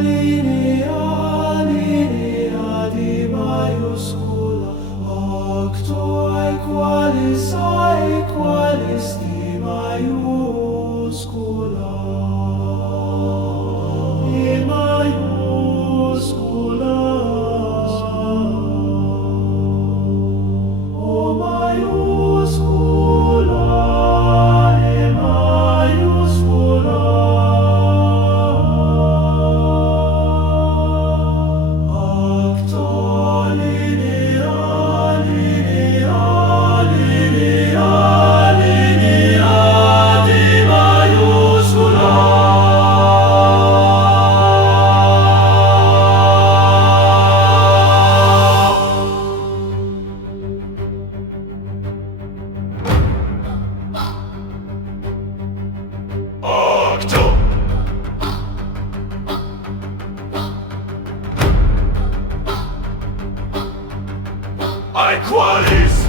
linea, linea di maiuscula, octo ai qualis di maiuscula. Di maiuscula. O maiuscula, E maiuscula. Octo linea, linea, linea, linea di maiuscula. Octo. Ai qualis